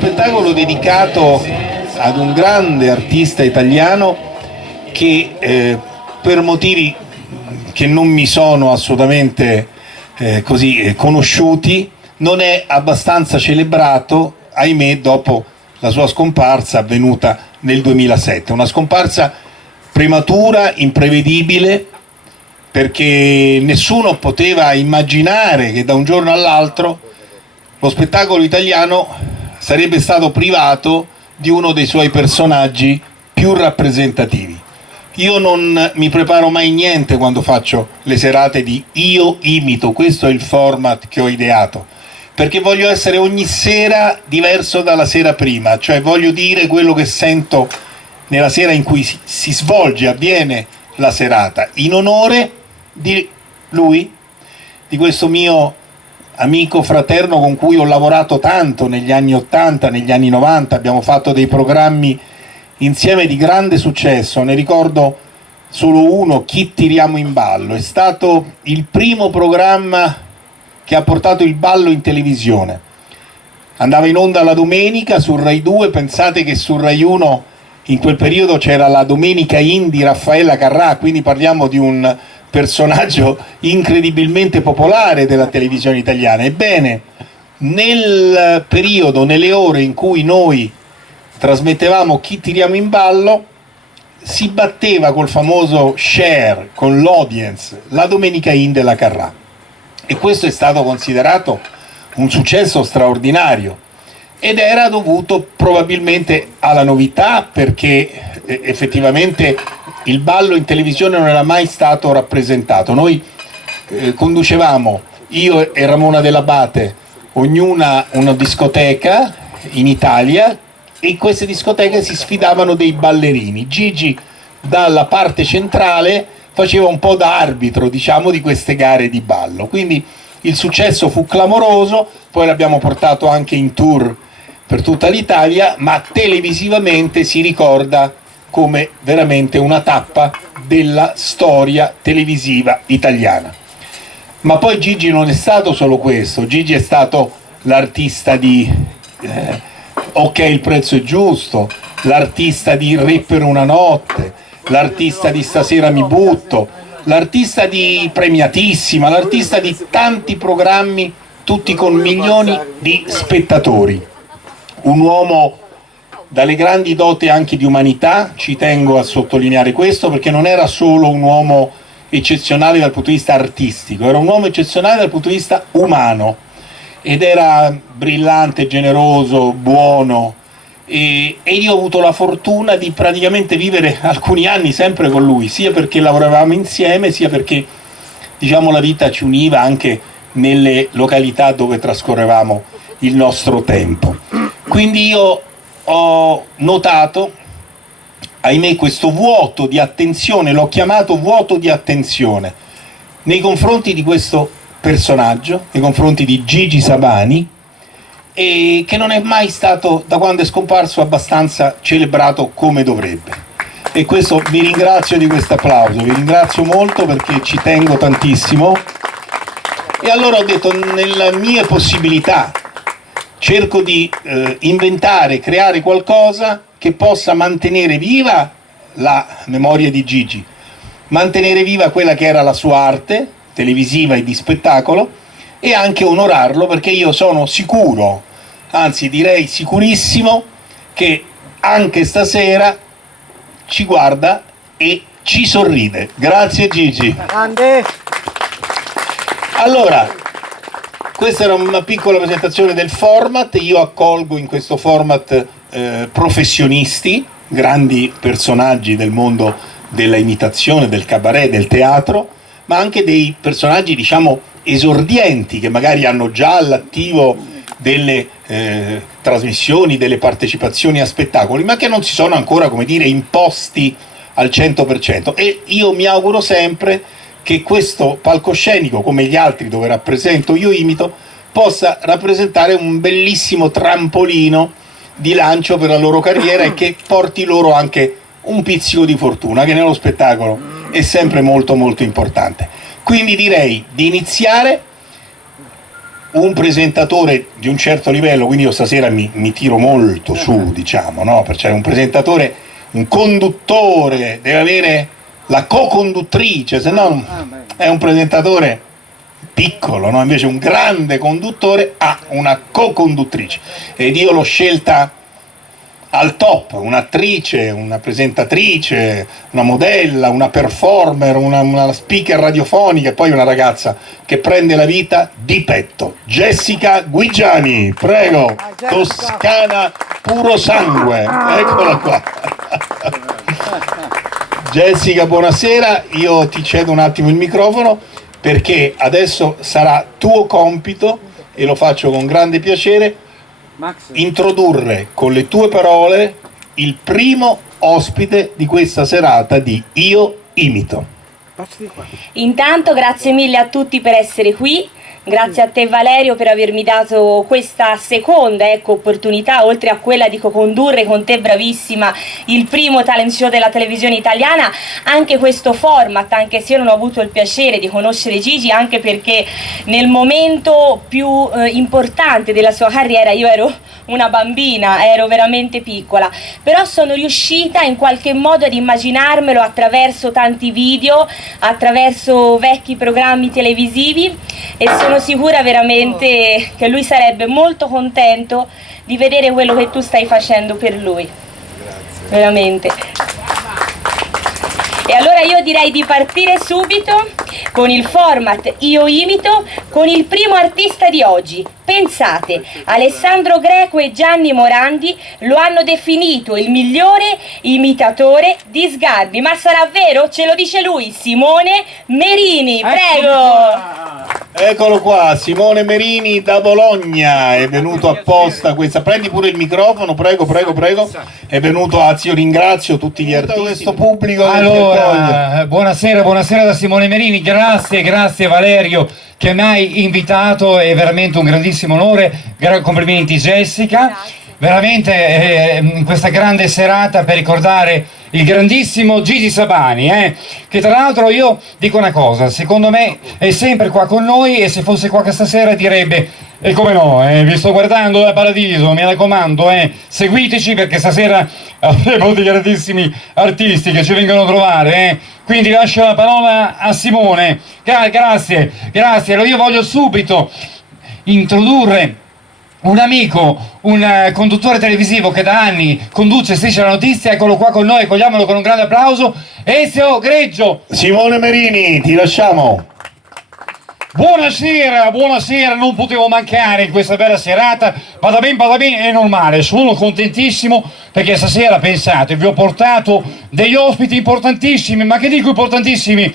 spettacolo dedicato ad un grande artista italiano che per motivi che non mi sono assolutamente conosciuti non è abbastanza celebrato, ahimè, dopo la sua scomparsa avvenuta nel 2007. Una scomparsa prematura, imprevedibile, perché nessuno poteva immaginare che da un giorno all'altro lo spettacolo italiano sarebbe stato privato di uno dei suoi personaggi più rappresentativi. Io non mi preparo mai niente quando faccio le serate di Io imito, questo è il format che ho ideato, perché voglio essere ogni sera diverso dalla sera prima, cioè voglio dire quello che sento nella sera in cui si svolge, avviene la serata, in onore di lui, di questo mio amico fraterno con cui ho lavorato tanto negli anni 80, negli anni 90, abbiamo fatto dei programmi insieme di grande successo. Ne ricordo solo uno, Chi tiriamo in ballo. È stato il primo programma che ha portato il ballo in televisione. Andava in onda la domenica su Rai 2, pensate che su Rai 1 in quel periodo c'era la Domenica In di Raffaella Carrà, quindi parliamo di un personaggio incredibilmente popolare della televisione italiana. Ebbene, nel periodo, nelle ore in cui noi trasmettevamo Chi tiriamo in ballo, si batteva col famoso share, con l'audience, la Domenica In della Carrà, e questo è stato considerato un successo straordinario ed era dovuto probabilmente alla novità, perché effettivamente il ballo in televisione non era mai stato rappresentato. Noi conducevamo, io e Ramona Dell'Abate, ognuna una discoteca in Italia, e in queste discoteche si sfidavano dei ballerini. Gigi dalla parte centrale faceva un po' da arbitro, diciamo, di queste gare di ballo. Quindi il successo fu clamoroso, poi l'abbiamo portato anche in tour per tutta l'Italia, ma televisivamente si ricorda come veramente una tappa della storia televisiva italiana. Ma poi Gigi non è stato solo questo, Gigi è stato l'artista di Ok, il prezzo è giusto, l'artista di Re per una notte, l'artista di Stasera mi butto, l'artista di Premiatissima, l'artista di tanti programmi, tutti con milioni di spettatori. Un uomo dalle grandi doti anche di umanità, ci tengo a sottolineare questo, perché non era solo un uomo eccezionale dal punto di vista artistico, era un uomo eccezionale dal punto di vista umano, ed era brillante, generoso, buono, e io ho avuto la fortuna di praticamente vivere alcuni anni sempre con lui, sia perché lavoravamo insieme, sia perché, diciamo, la vita ci univa anche nelle località dove trascorrevamo il nostro tempo. Quindi io ho notato, ahimè, questo vuoto di attenzione, l'ho chiamato vuoto di attenzione, nei confronti di questo personaggio, nei confronti di Gigi Sabani, e che non è mai stato, da quando è scomparso, abbastanza celebrato come dovrebbe. E questo, vi ringrazio di questo applauso, vi ringrazio molto perché ci tengo tantissimo. E allora ho detto, nelle mie possibilità cerco di inventare, creare qualcosa che possa mantenere viva la memoria di Gigi, mantenere viva quella che era la sua arte televisiva e di spettacolo, e anche onorarlo, perché io sono sicuro, anzi direi sicurissimo, che anche stasera ci guarda e ci sorride. Grazie Gigi. Grande. Allora, questa era una piccola presentazione del format. Io accolgo in questo format professionisti, grandi personaggi del mondo della imitazione, del cabaret, del teatro, ma anche dei personaggi, diciamo, esordienti, che magari hanno già all'attivo delle trasmissioni, delle partecipazioni a spettacoli, ma che non si sono ancora, come dire, imposti al 100%. E io mi auguro sempre che questo palcoscenico, come gli altri dove rappresento Io imito, possa rappresentare un bellissimo trampolino di lancio per la loro carriera e che porti loro anche un pizzico di fortuna, che nello spettacolo è sempre molto molto importante. Quindi direi di iniziare un presentatore di un certo livello, quindi io stasera mi tiro molto su, diciamo, no? Perché un presentatore, un conduttore deve avere la co-conduttrice, se no è un presentatore piccolo, no? Invece un grande conduttore ha una co-conduttrice ed io l'ho scelta al top, un'attrice, una presentatrice, una modella, una performer, una speaker radiofonica e poi una ragazza che prende la vita di petto. Jessica Guigiani, prego, toscana puro sangue, eccola qua. Jessica, buonasera, io ti cedo un attimo il microfono perché adesso sarà tuo compito, e lo faccio con grande piacere, introdurre con le tue parole il primo ospite di questa serata di Io Imito. Intanto grazie mille a tutti per essere qui. Grazie a te Valerio per avermi dato questa seconda opportunità, oltre a quella di co-condurre con te bravissima il primo talent show della televisione italiana, anche questo format, anche se io non ho avuto il piacere di conoscere Gigi, anche perché nel momento più importante della sua carriera io ero una bambina, ero veramente piccola, però sono riuscita in qualche modo ad immaginarmelo attraverso tanti video, attraverso vecchi programmi televisivi, e sono sicura veramente che lui sarebbe molto contento di vedere quello che tu stai facendo per lui. Grazie. Veramente. E allora io direi di partire subito con il format Io Imito, con il primo artista di oggi. Pensate, Alessandro Greco e Gianni Morandi lo hanno definito il migliore imitatore di Sgarbi. Ma sarà vero? Ce lo dice lui, Simone Merini, prego! Eccolo qua, Simone Merini da Bologna, è venuto apposta questa. Prendi pure il microfono, prego, prego, prego. È venuto, anzi io ringrazio tutti gli artisti, questo pubblico. Allora, buonasera, buonasera da Simone Merini, grazie Valerio che mi hai invitato, è veramente un grandissimo onore, complimenti Jessica. Grazie. Veramente in questa grande serata per ricordare il grandissimo Gigi Sabani, che tra l'altro io dico una cosa, secondo me è sempre qua con noi e se fosse qua questa sera direbbe e come no, vi sto guardando da Paradiso, mi raccomando, seguiteci perché stasera avremo dei grandissimi artisti che ci vengono a trovare, quindi lascio la parola a Simone. Grazie, allora io voglio subito introdurre un amico, un conduttore televisivo che da anni conduce Striscia la Notizia, eccolo qua con noi, cogliamolo con un grande applauso, Ezio Greggio. Simone Merini, ti lasciamo. Buonasera, non potevo mancare in questa bella serata, vada bene, è normale, sono contentissimo perché stasera, pensate, vi ho portato degli ospiti importantissimi, ma che dico importantissimi,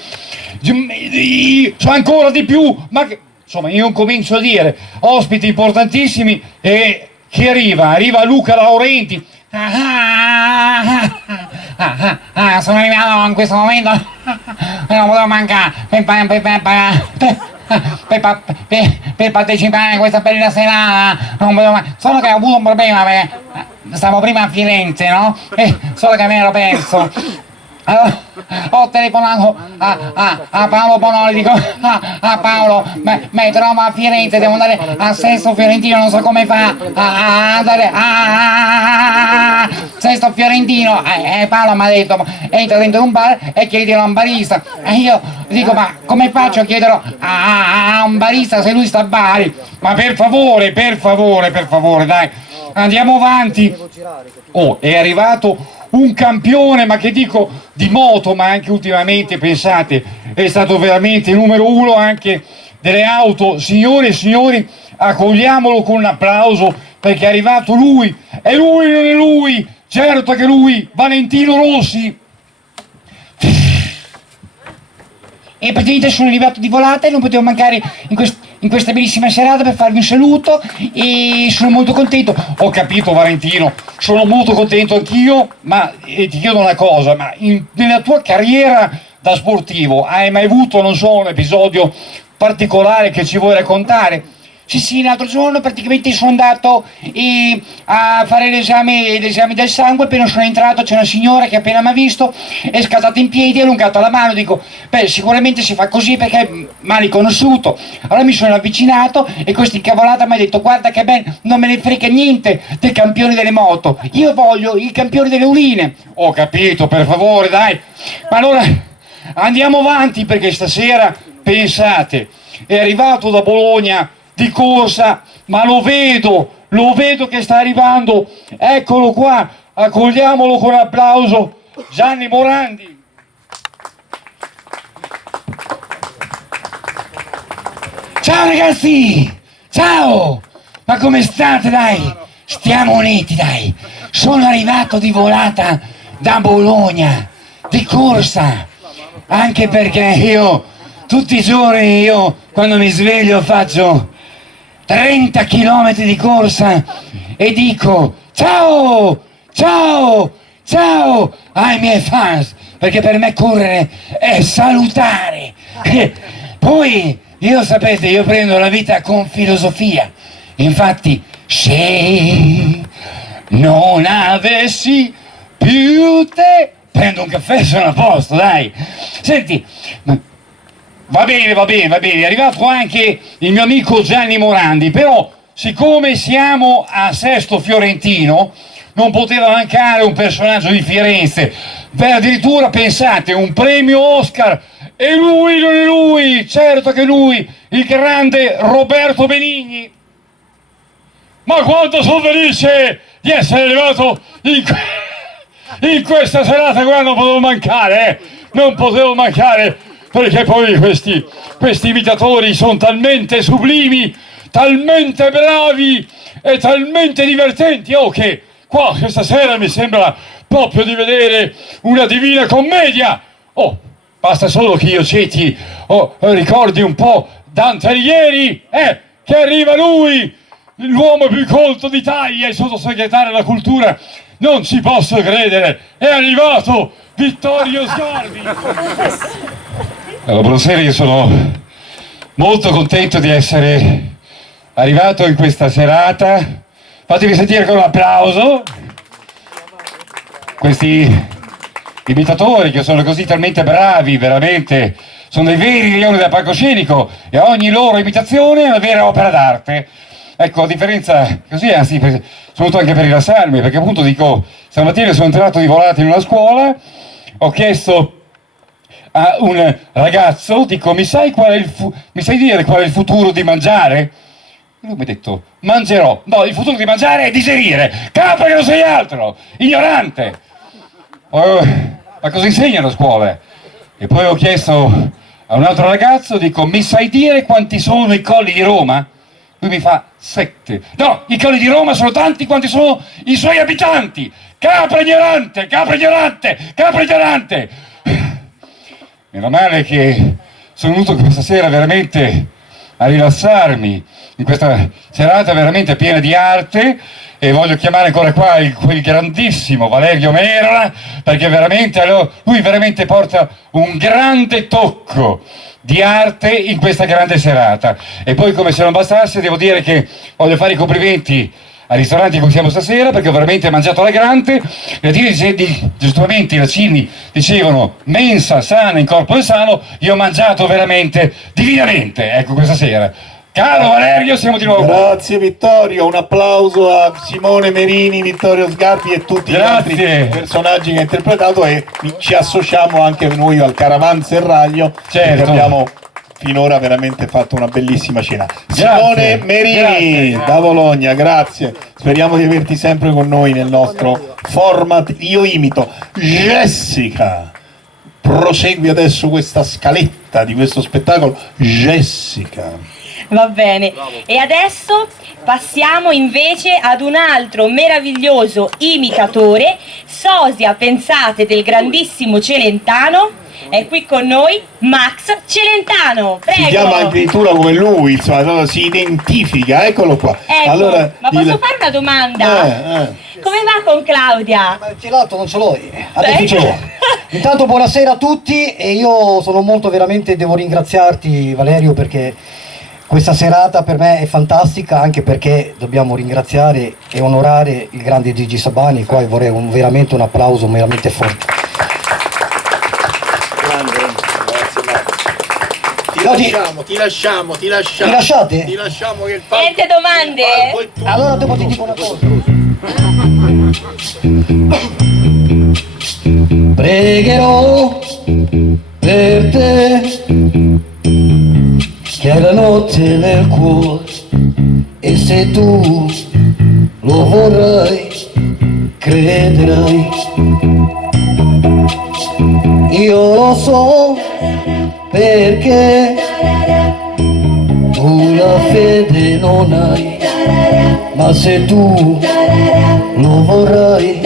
sono ancora di più, ma che... Insomma, io comincio a dire ospiti importantissimi e chi arriva? Arriva Luca Laurenti. Sono arrivato in questo momento, non potevo mancare per partecipare a questa bella serata. Non potevo solo che ho avuto un problema perché stavo prima a Firenze, no? Solo che mi ero perso. Allora, ho telefonato a Paolo Bonoli, dico a Paolo, mi trovo a Firenze, devo andare a Sesto Fiorentino, non so come fa a andare a Sesto Fiorentino. Paolo mi ha detto entra dentro un bar e chiedilo a un barista, e io dico ma come faccio a chiederlo a un barista se lui sta a Bari? Ma per favore dai, andiamo avanti. Oh, è arrivato un campione, ma che dico, di moto, ma anche ultimamente, pensate, è stato veramente il numero uno anche delle auto. Signore e signori, accogliamolo con un applauso perché è arrivato lui, e lui non è lui, certo che lui, Valentino Rossi. E praticamente sono arrivato di volata e non potevo mancare in questa bellissima serata per farvi un saluto e sono molto contento. Ho capito Valentino, sono molto contento anch'io, ma ti chiedo una cosa, ma nella tua carriera da sportivo hai mai avuto, non so, un episodio particolare che ci vuoi raccontare? Sì, l'altro giorno praticamente sono andato a fare l'esame del sangue. Appena sono entrato c'è una signora che appena mi ha visto è scattata in piedi, ha allungato la mano, dico, beh, sicuramente si fa così perché mi ha riconosciuto. Allora mi sono avvicinato e questa incavolata mi ha detto, guarda che ben, non me ne frega niente dei campioni delle moto, io voglio i campioni delle uline. Ho capito, per favore, dai. Ma allora andiamo avanti, perché stasera, pensate, è arrivato da Bologna di corsa, ma lo vedo che sta arrivando, eccolo qua, accogliamolo con un applauso, Gianni Morandi. Ciao ragazzi, ciao, ma come state, dai? Stiamo uniti, dai. Sono arrivato di volata da Bologna, di corsa, anche perché io tutti i giorni, quando mi sveglio faccio 30 km di corsa e dico ciao, ciao, ciao ai miei fans, perché per me correre è salutare. Poi, sapete, io prendo la vita con filosofia, infatti se non avessi più te, prendo un caffè e sono a posto, dai. Senti, va bene, è arrivato anche il mio amico Gianni Morandi, però siccome siamo a Sesto Fiorentino non poteva mancare un personaggio di Firenze. Beh, addirittura pensate, un premio Oscar, e lui non è lui, certo che lui, il grande Roberto Benigni. Ma quanto sono felice di essere arrivato in questa serata, qua non potevo mancare, non potevo mancare, perché poi questi imitatori sono talmente sublimi, talmente bravi e talmente divertenti, che qua questa sera mi sembra proprio di vedere una divina commedia. Basta solo che io citi, ricordi un po' Dante Alighieri, che arriva lui, l'uomo più colto d'Italia, il sottosegretario alla cultura. Non ci posso credere, è arrivato Vittorio Sgarbi. Allora, buonasera, io sono molto contento di essere arrivato in questa serata. Fatemi sentire con un applauso questi imitatori che sono così talmente bravi, veramente, sono dei veri leoni da palcoscenico e ogni loro imitazione è una vera opera d'arte. Ecco, a differenza, così anzi, sono venuto anche per rilassarmi, perché appunto dico, stamattina sono entrato di volata in una scuola, ho chiesto a un ragazzo, dico, mi sai dire qual è il futuro di mangiare? Lui mi ha detto, mangerò. No, il futuro di mangiare è digerire. Capra che non sei altro, ignorante. Ma cosa insegnano a scuola? E poi ho chiesto a un altro ragazzo, dico, mi sai dire quanti sono i colli di Roma? Lui mi fa 7. No, i colli di Roma sono tanti quanti sono i suoi abitanti. Capra ignorante, capra ignorante, capra ignorante. Meno male che sono venuto questa sera veramente a rilassarmi in questa serata veramente piena di arte, e voglio chiamare ancora qua quel grandissimo Valerio Merola, perché veramente lui veramente porta un grande tocco di arte in questa grande serata. E poi, come se non bastasse, devo dire che voglio fare i complimenti ai ristoranti in cui siamo stasera, perché ho veramente mangiato alla grande. Giustamente i vaccini dicevano mensa sana in corpore sano, io ho mangiato veramente divinamente, ecco, questa sera. Caro Valerio, siamo di nuovo. Grazie Vittorio, un applauso a Simone Merini, Vittorio Sgarbi e tutti gli altri personaggi che ha interpretato, e ci associamo anche noi al Caravanserraglio, certo, che abbiamo finora veramente fatto una bellissima cena. Simone Merini, grazie, da Bologna, grazie. Speriamo di averti sempre con noi nel nostro format Io imito. Jessica, prosegui adesso questa scaletta di questo spettacolo. Jessica. Va bene, e adesso passiamo invece ad un altro meraviglioso imitatore, sosia, pensate, del grandissimo Celentano. È qui con noi Max Celentano, prego. Si chiama addirittura come lui, insomma, allora si identifica, eccolo qua. Ecco, allora, ma posso fare una domanda? Come va con Claudia? Ma il gelato non ce l'ho, adesso ce l'ho. Intanto buonasera a tutti, e io sono molto veramente, devo ringraziarti Valerio, perché Questa serata per me è fantastica anche perché dobbiamo ringraziare e onorare il grande Gigi Sabani, qua vorrei veramente un applauso veramente forte. Ti lasciamo. Mi lasciate? Ti lasciamo che il palco. Niente domande? il palco è tuo. Allora dopo ti dico una cosa. Pregherò per te che hai la notte nel cuore e se tu lo vorrai crederai. Io lo so perché tu la fede non hai, ma se tu lo vorrai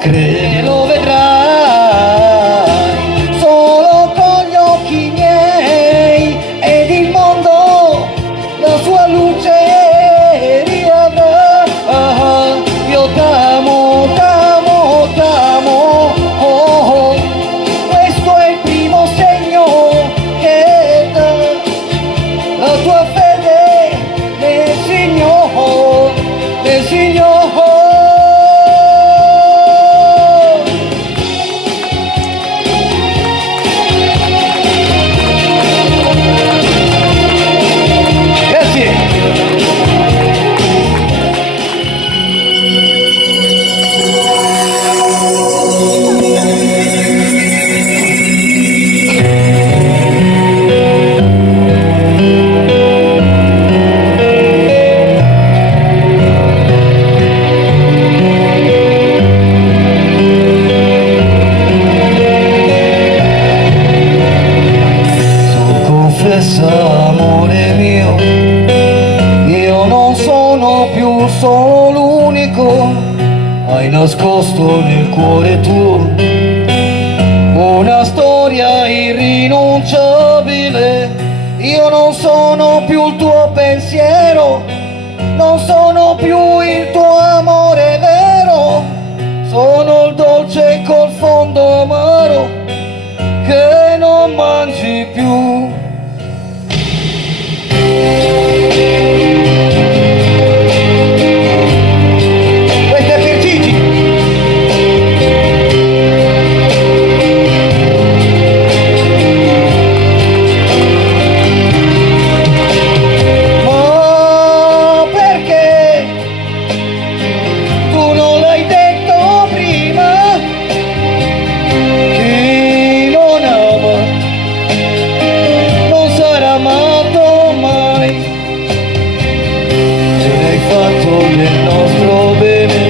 credi lo vedrai solo con gli occhi miei ed il mondo la sua luce riavrà. Io t'amo, t'amo, t'amo, oh, oh. Questo è il primo segno che dà la tua fede nel Signore, nel Signore. Amore mio, io non sono più solo l'unico, hai nascosto nel cuore tuo una storia irrinunciabile. Io non sono più il tuo pensiero, non sono più il tuo amore vero, sono il dolce col fondo amaro che non mangi più. Questo è per Gigi. Ma perché tu non l'hai detto prima? Chi non ama non sarà amato mai. Se l'hai fatto nel nostro bene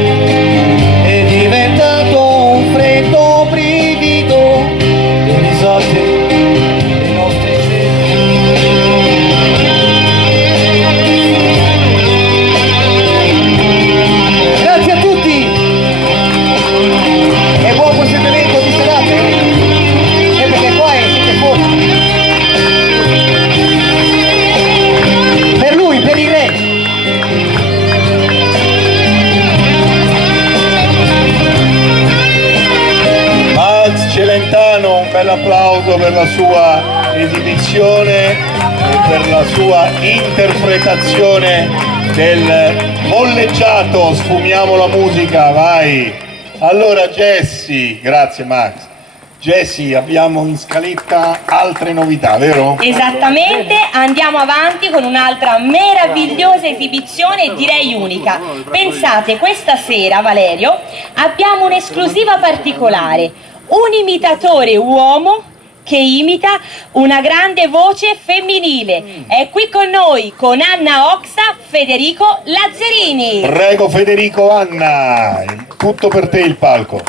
è diventato un freddo brivido, le risate dei nostri ceri. Grazie a tutti e buon proseguimento di serate, e perché qua siete fuori. Per lui, per il re. Max Celentano, un bel applauso per la sua esibizione e per la sua interpretazione del molleggiato Sfumiamo la musica, vai! Allora Jessie, grazie Max. Jessie, abbiamo in scaletta altre novità, vero? Esattamente, andiamo avanti con un'altra meravigliosa esibizione, direi unica. Pensate, questa sera, Valerio, abbiamo un'esclusiva particolare, un imitatore uomo che imita una grande voce femminile. È qui con noi, con Anna Oxa, Federico Lazzarini. Prego Federico, Anna, tutto per te il palco.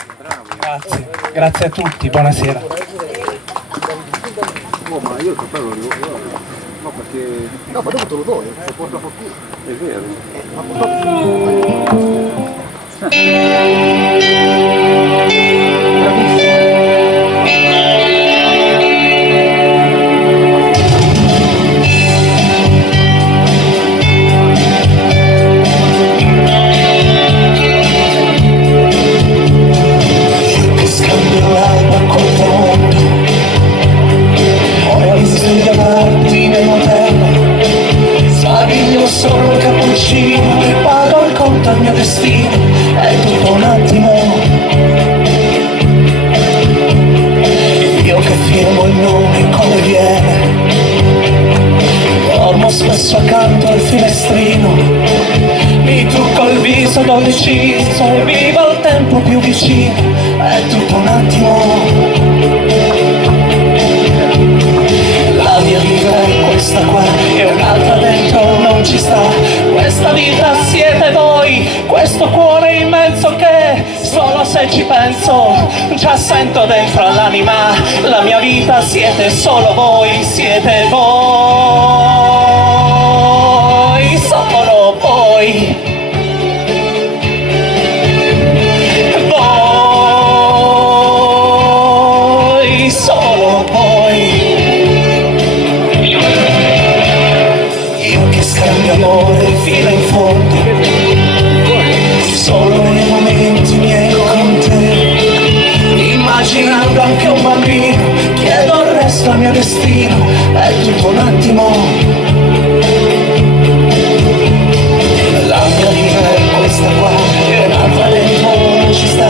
Grazie, grazie a tutti, buonasera. No, ma io il cappello lo devo. No, perché. No, ma dopo te lo do, se porta fortuna. È vero. Ma Scambio l'alba col tramonto, ho visto chiamarti nel motello, davanti al finestrino, mi trucco il viso da deciso, vivo il tempo più vicino, è tutto un attimo. La mia vita è questa qua e un'altra dentro non ci sta. Questa vita siete voi, questo cuore immenso che solo se ci penso già sento dentro all'anima. La mia vita siete solo voi, siete voi, solo voi. Voi, solo voi. Amore fino in fondo, solo nei momenti miei con te, immaginando anche un bambino, chiedo il resto al mio destino, è tutto un attimo. La mia vita è questa qua, e un'altra dentro non ci sta.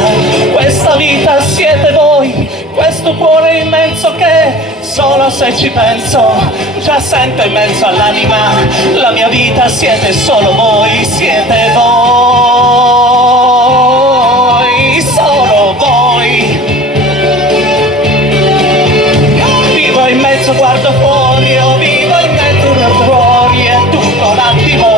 Questa vita siete voi, questo cuore immenso che solo se ci penso già sento immenso all'anima. La mia vita siete solo voi, siete voi, solo voi. Vivo in mezzo, guardo fuori, io vivo in mezzo fuori, è tutto un attimo.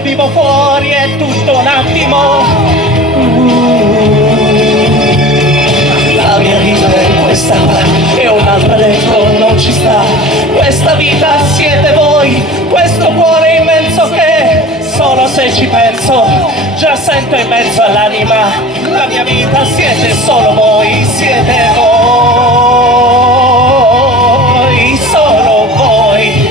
Vivo fuori, è tutto un attimo. La mia vita è questa e un'altra dentro non ci sta. Questa vita siete voi, questo cuore immenso che solo se ci penso già sento in mezzo all'anima. La mia vita siete solo voi, siete voi, solo voi.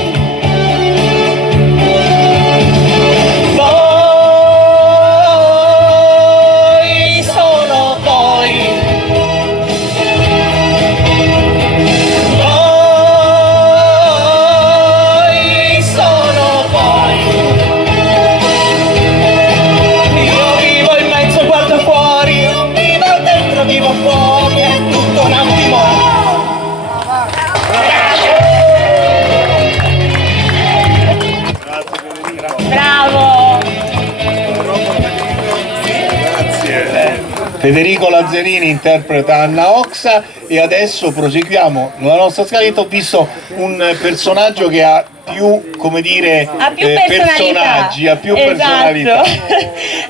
Federico Lazzarini interpreta Anna Oxa e adesso proseguiamo la nostra scaletta. Ho visto un personaggio che ha più, come dire, ha più personaggi, ha più esatto. personalità.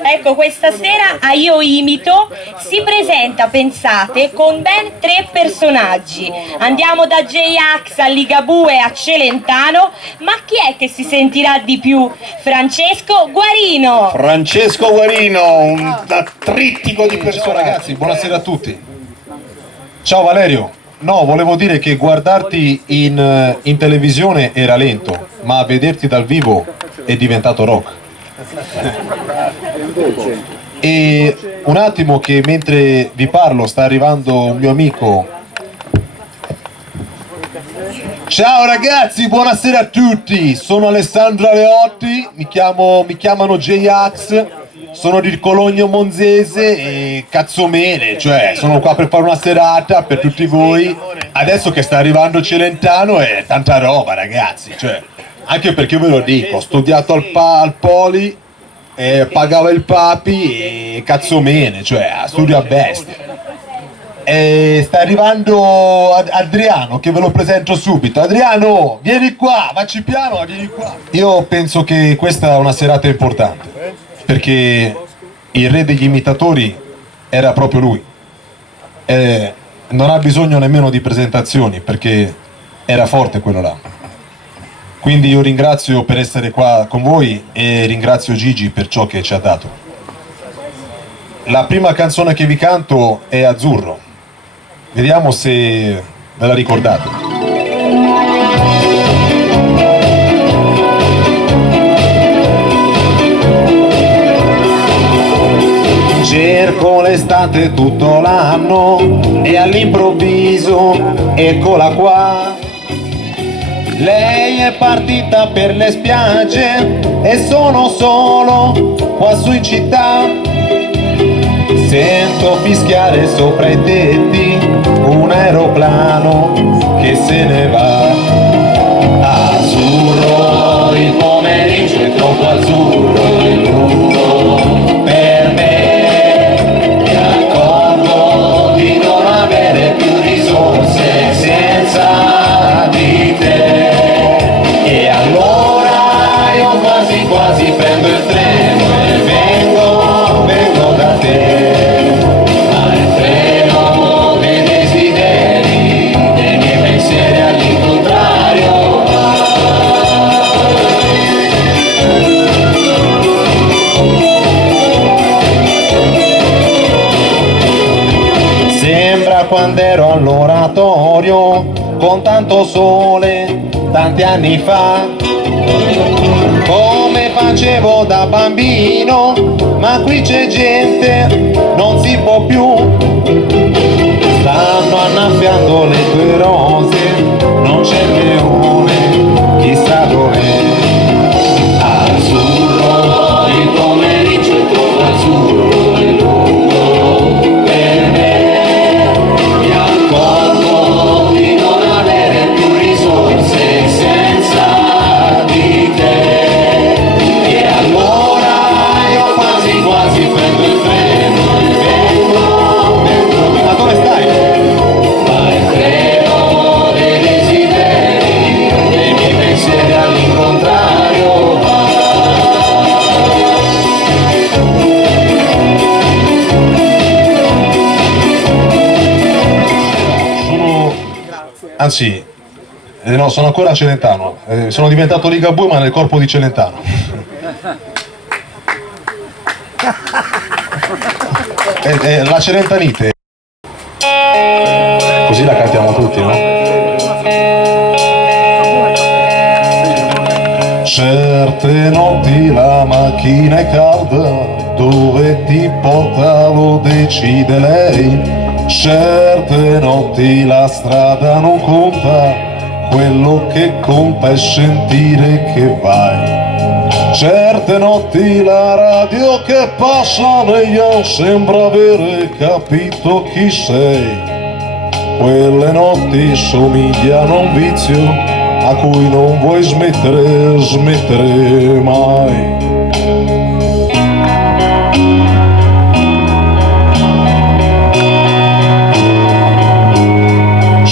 Ecco, questa sera a Io Imito si presenta, pensate, con ben 3 personaggi. Andiamo da J-Ax a Ligabue a Celentano, ma chi è che si sentirà di più? Francesco Guarino. Francesco Guarino, un trittico di personaggi. Ciao ragazzi, buonasera a tutti. Ciao Valerio. No, volevo dire che guardarti in televisione era lento, ma vederti dal vivo è diventato rock. E un attimo che mentre vi parlo sta arrivando un mio amico. Ciao ragazzi, buonasera a tutti, sono Alessandro Aleotti, mi chiamano J-Ax. Sono di Cologno Monzese e cazzomene, cioè sono qua per fare una serata per tutti voi. Adesso che sta arrivando Celentano è tanta roba ragazzi, cioè, anche perché ve lo dico, ho studiato al Poli, pagava il papi e cazzomene, cioè studio a bestia. E sta arrivando Adriano che ve lo presento subito. Adriano, vieni qua, facci piano, vieni qua. Io penso che questa è una serata importante, perché il re degli imitatori era proprio lui. Non ha bisogno nemmeno di presentazioni, perché era forte quello là. Quindi io ringrazio per essere qua con voi e ringrazio Gigi per ciò che ci ha dato. La prima canzone che vi canto è Azzurro. Vediamo se ve la ricordate. Cerco l'estate tutto l'anno e all'improvviso eccola qua. Lei è partita per le spiagge e sono solo qua su in città. Sento fischiare sopra i tetti un aeroplano che se ne va. Azzurro, il pomeriggio è troppo azzurro e lungo per me. Mi accorgo di non avere più risorse senza di te. E allora io quasi quasi prendo il treno e vengo da te. Ma il treno dei desideri, dei miei pensieri all'incontrario. Sembra quando ero all'oratorio con tanto sole tanti anni fa, come facevo da bambino, ma qui c'è gente, non si può più. Stanno annaffiando le tue rose, non c'è il leone, chissà dov'è. Azzurro, il pomeriggio è troppo azzurro e lungo per me. Mi accorgo di non avere più risorse senza di te. E allora io quasi quasi prendo il treno e vengo. Ma dove stai? Ma il treno dei desideri, dei miei pensieri all'incontrario. Anzi, no, sono ancora a Celentano, sono diventato Ligabue ma nel corpo di Celentano. La Celentanite. Così la cantiamo tutti, no? Certe notti la macchina è calda, dove ti portavo decide lei. Certe notti la strada non conta, quello che conta è sentire che vai. Certe notti la radio che passa negli anni sembra avere capito chi sei. Quelle notti somigliano a un vizio a cui non vuoi smettere mai.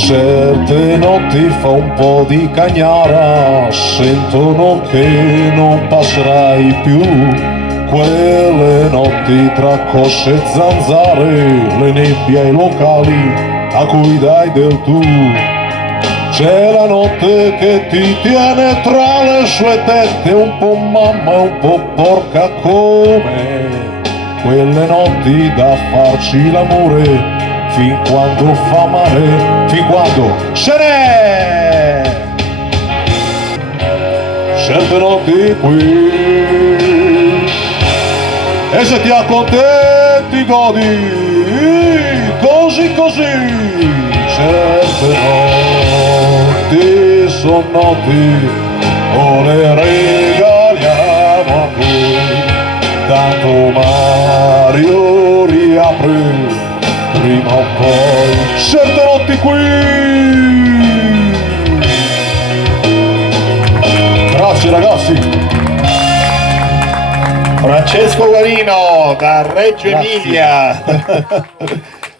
Certe notti fa un po' di cagnara, sentono che non passerai più. Quelle notti tra cosce e zanzare, le nebbie ai locali a cui dai del tu. C'è la notte che ti tiene tra le sue tette, un po' mamma e un po' porca come. Quelle notti da farci l'amore fin quando fa male, fin quando ce n'è. Certe notti qui, e se ti accontenti godi, così così. Certe notti son notti, o le regaliamo a noi. Tanto Mario riapre prima o poi. Certe notti qui. Grazie ragazzi. Francesco Guarino da Reggio Emilia.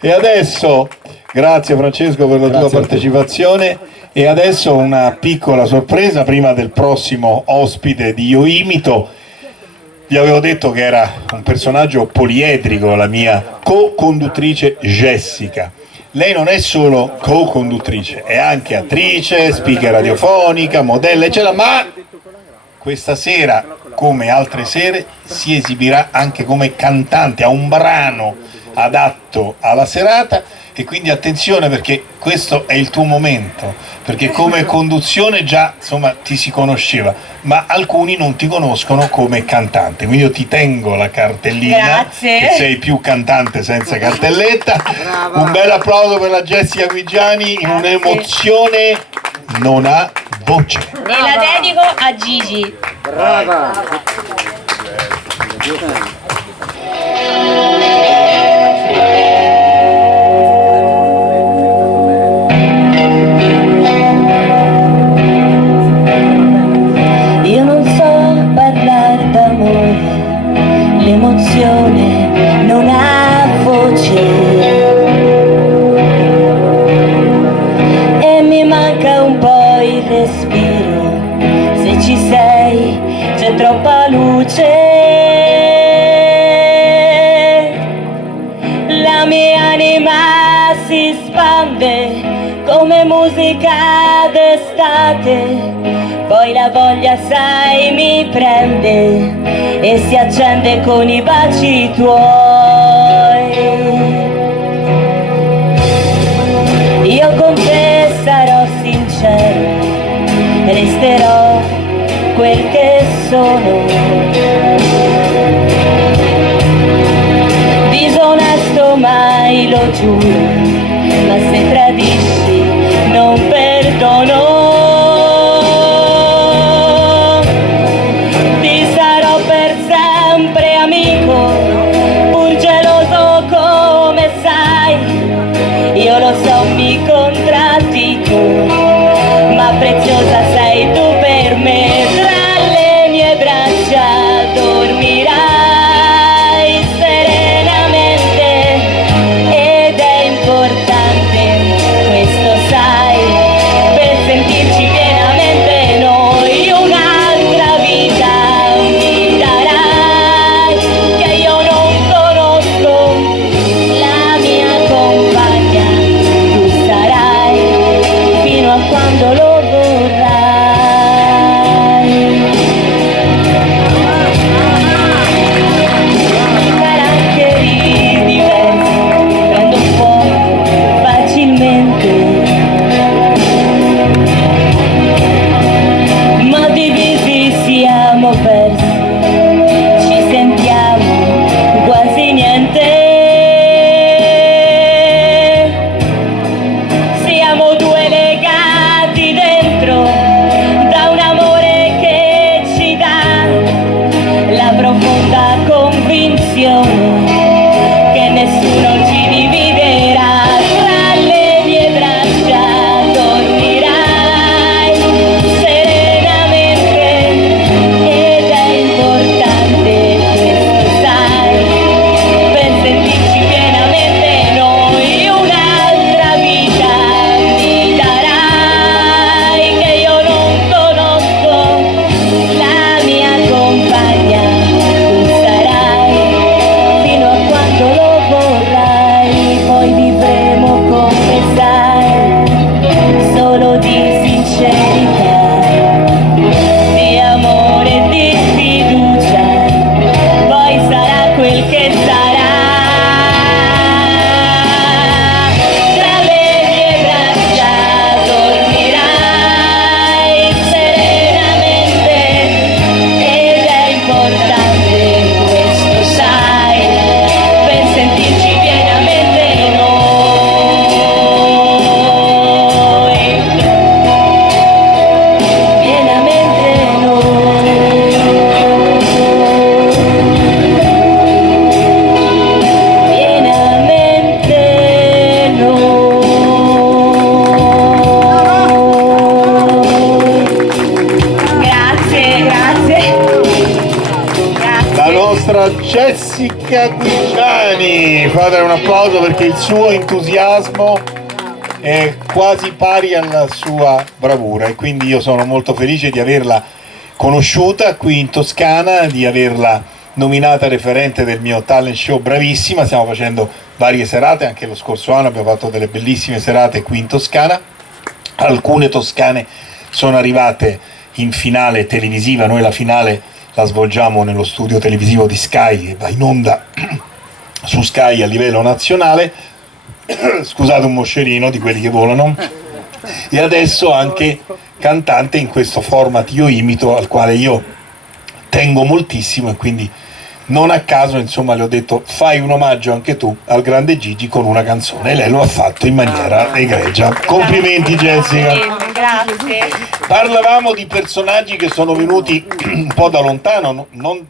E adesso, grazie Francesco per la tua partecipazione, e adesso una piccola sorpresa prima del prossimo ospite di Io Imito. Vi avevo detto che era un personaggio poliedrico, la mia co-conduttrice Jessica. Lei non è solo co-conduttrice, è anche attrice, speaker radiofonica, modella, eccetera, ma questa sera, come altre sere, si esibirà anche come cantante, ha un brano adatto alla serata e quindi attenzione perché questo è il tuo momento, perché come conduzione già insomma ti si conosceva, ma alcuni non ti conoscono come cantante, quindi io ti tengo la cartellina. Grazie. Che sei più cantante senza cartelletta. Un bel applauso per la Jessica Guigiani in un'emozione non ha voce. E la dedico a Gigi. Io non so parlare d'amore, l'emozione non ha voce e mi manca un po' il respiro, se ci sei c'è troppa luce, la mia anima si spande come musica d'estate, poi la voglia sai mi prende e si accende con i baci tuoi. Io con te sarò sincero, resterò quel che sono, disonesto mai lo giuro, ma se tradisci non perdono. Ti sarò per sempre amico, pur geloso come sai, io lo so mi contraddico, ma preziosa sei tu per me, tra le mie braccia dormirai serenamente ed è importante, questo sai, per sentirci pienamente noi, un'altra vita mi darai, che io non conosco, la mia compagna tu sarai, fino a quando lo vorrai. Caratteri diversi prendo fuoco facilmente, ma divisi siamo persi, ci sentiamo quasi niente. Siamo due legati dentro da un amore che ci dà la profonda convinzione che nessuno ci dividerà, tra le mie braccia dormirai serenamente ed è importante, questo sai, per sentirci pienamente noi, un'altra vita mi darai, che io non conosco, la mia compagna tu sarai, fino a quando lo vorrai, poi vivremo come sai, solo di sincerità, di amore e di fiducia, poi sarà quel che sarà, tra le mie braccia dormirai serenamente ed è importante, questo sai, per sentirci pienamente noi, pienamente Grazie, grazie. La nostra Jessica Guigiani, fate un applauso perché il suo entusiasmo è quasi pari alla sua bravura e quindi io sono molto felice di averla conosciuta qui in Toscana, di averla nominata referente del mio talent show Bravissima. Stiamo facendo varie serate, anche lo scorso anno abbiamo fatto delle bellissime serate qui in Toscana, alcune toscane sono arrivate in finale televisiva, noi la finale la svolgiamo nello studio televisivo di Sky che va in onda su Sky a livello nazionale, scusate, un moscerino di quelli che volano, e adesso anche cantante in questo format Io imito, al quale io tengo moltissimo, e quindi non a caso insomma le ho detto fai un omaggio anche tu al grande Gigi con una canzone, e lei lo ha fatto in maniera egregia. Complimenti Jessica. Grazie. Parlavamo di personaggi che sono venuti un po' da lontano, non